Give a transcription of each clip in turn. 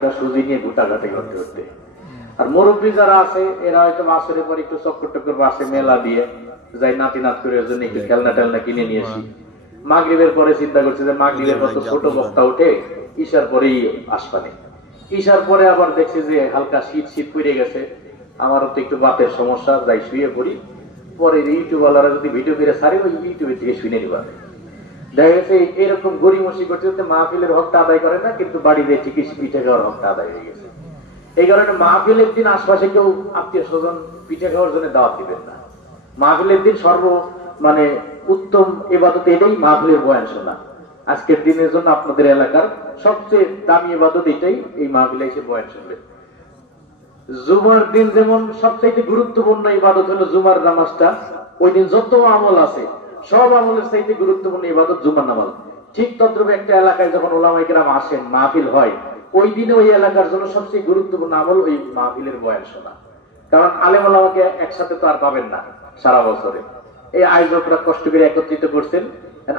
সুজি নিয়ে ঘুটাঘাটি করতে করতে। আর মুরব্বী যারা আছে এরা হয়তো মাসের পর একটু চক্কর টক্কর বাসে মেলা দিয়ে যাই নাতি নাত করে জন্য একটু খেলনা টেলনা কিনে নিয়ে আসি। মাগরিবের পরে চিন্তা করছে যে মাগরিবের কত ছোট বক্তা উঠে ঈশার পরেই আসবানে। ঈশার পরে আবার দেখছি যে হালকা শীত শীত পড়ে গেছে, আমারও তো একটু বাতের সমস্যা, যাই শুয়ে পড়ি। পরে ইউটিউবওয়ালারা যদি ভিডিও করে সারি ওই ইউটিউবে থেকে শুনে নিবা। দেখা গেছে এরকম গড়িমসি করতে করতে মাহফিলের হকটা আদায় করে না, কিন্তু বাড়িতে ঠিকই পিঠে খাওয়ার হকটা আদায় হয়ে গেছে। এই কারণে মাহফিলের দিন আশপাশে কেউ আত্মীয় স্বজন পিঠে খাওয়ার জন্য দাওয়াত দিবেন না। মাহফিলের দিন মানে উত্তম ইবাদত এটাই মাহফিলের বয়ান শোনা। আজকের দিনের জন্য আপনাদের এলাকার সবচেয়ে দামি ইবাদত এটাই, এই মাহফিলে এসে বয়ান শুনবেন। জুমার দিন যেমন সবচেয়ে গুরুত্বপূর্ণ ইবাদত হলো জুমার নামাজটা, ওই দিন যত আমল আছে সব আমলের চাইতে গুরুত্বপূর্ণ ইবাদত জুমার নামাজ। ঠিক তদ্রূপ একটা এলাকায় যখন ওলামায়ে কেরাম আসেন, মাহফিল হয়, ওই দিনে ওই এলাকার জন্য সবচেয়ে গুরুত্বপূর্ণ আমল ওই মাহফিলের বয়ান শোনা। কারণ আলেম ওলামাকে একসাথে তো আর পাবেন না সারা বছরে। এই আয়োজকরা কষ্ট করে একত্রিত করছেন,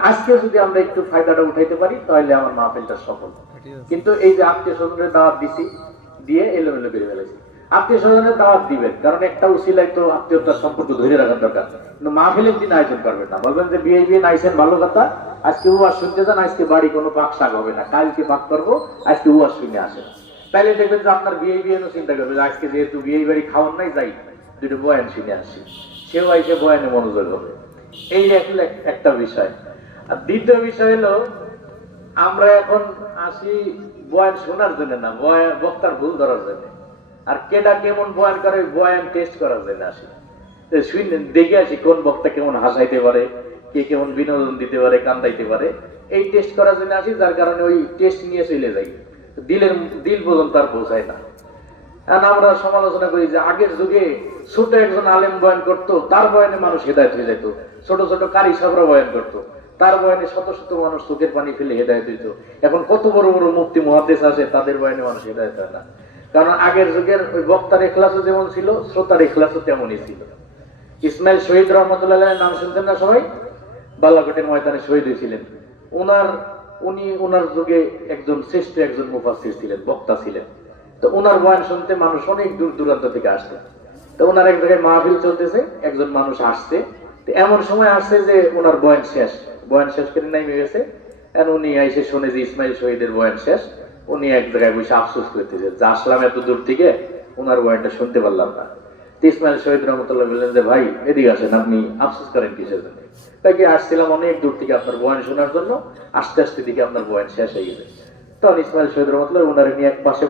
আজকে যদি আমরা একটু ফায়দাটা উঠাইতে পারি তাহলে আমার মাহফিলটা সফল। কিন্তু এই যে আত্মীয় স্বজনের দাওয়াত দিছি, দিয়ে এলোমেলো করে ফেলেছি। আত্মীয় স্বজনের দাওয়াত দিবেন, কারণ একটা উসিলায় তো আত্মীয়তার সম্পর্ক ধরে রাখার দরকার। কিন্তু মাহফিলের দিন আয়োজন করবেন না, বলবেন যে বিয়ে নাইছেন ভালো কথা, আজকে উয়াজ শুনতে যান, আজকে বাড়ি কোনো পাক শাক হবে না, কালকে পাক করবো, আজকে উয়াজ শুনে আসেন। তাইলে দেখবেন যে আপনার বিয়ে চিন্তা করবে যে আজকে যেহেতু বিয়ে বাড়ি খাওয়ার নাই, যাই দুটো বয়ান শুনে আসি, সেও আইসে বয়ানে মনোযোগ হবে। এই একটা বিষয়। আর দ্বিতীয় বিষয় হলো আমরা এখন আসি বয়ান শোনার জন্য না, বক্তার ভুল ধরার জন্য। আর কেডা কেমন বয়ান করে বয়ান টেস্ট করার জন্য আসি, দেখে আসি কোন বক্তা কেমন হাসাইতে পারে, কে কেমন বিনোদন দিতে পারে, কান্দাইতে পারে, এই টেস্ট করার জন্য আসি। যার কারণে ওই টেস্ট নিয়ে চলে যাই, দিল পর্যন্ত আর পৌঁছায় না। আমরা সমালোচনা করি যে আগের যুগে ছোট একজন আলেম বয়ান করতো, তার বয়ানে মানুষ হেদায়েত হয়ে যেত। ছোট ছোট কারি সাহেবরা বয়ান করতো, তার বয়ানে শত শত মানুষ চোখের পানি ফেলে হেদায়েত হইত। এখন কত বড় বড় মুফতি মুহাদ্দিস আছে, তাদের বয়ানে মানুষ হেদায়েত হয় না। কারণ আগের যুগের ওই বক্তার ইখলাসও যেমন ছিল, শ্রোতার ইখলাসও তেমনই ছিল। ইসমাইল শহীদ রহমতুল্লাহ নাম শুনতেন না সবাই? বাল্লাকোটের ময়দানে শহীদ হয়েছিলেন। উনি ওনার যুগে একজন শ্রেষ্ঠ একজন মুফাসসির ছিলেন, বক্তা ছিলেন। তো ওনার বয়ান শুনতে মানুষ অনেক দূর দূরান্ত থেকে আসছে। তো ওনার এক জায়গায় মাহফিল চলতেছে, একজন মানুষ আসছে, এমন সময় আসছে যে ওনার বয়ান শেষ করে নেমে গেছে। উনি এসে শুনে যে ইসমাইল শহীদের বয়ান শেষ, উনি এক জায়গায় বসে আফসোস করতেছে যে আসলাম এত দূর থেকে, ওনার বয়ানটা শুনতে পারলাম না। ইসমাইল শহীদ রহমতুল্লাহ বললেন যে ভাই এদিকে আসেন, আপনি আফসোস করেন কিসের জন্য? তাই কি আসছিলাম অনেক দূর থেকে আপনার বয়ান শোনার জন্য, আস্তে আস্তে দিকে আপনার বয়ান শেষ হয়ে গেছে। তখন ইসমাইল শহীদ রহমতুল্লাহ ওনার নিয়ে এক পাশে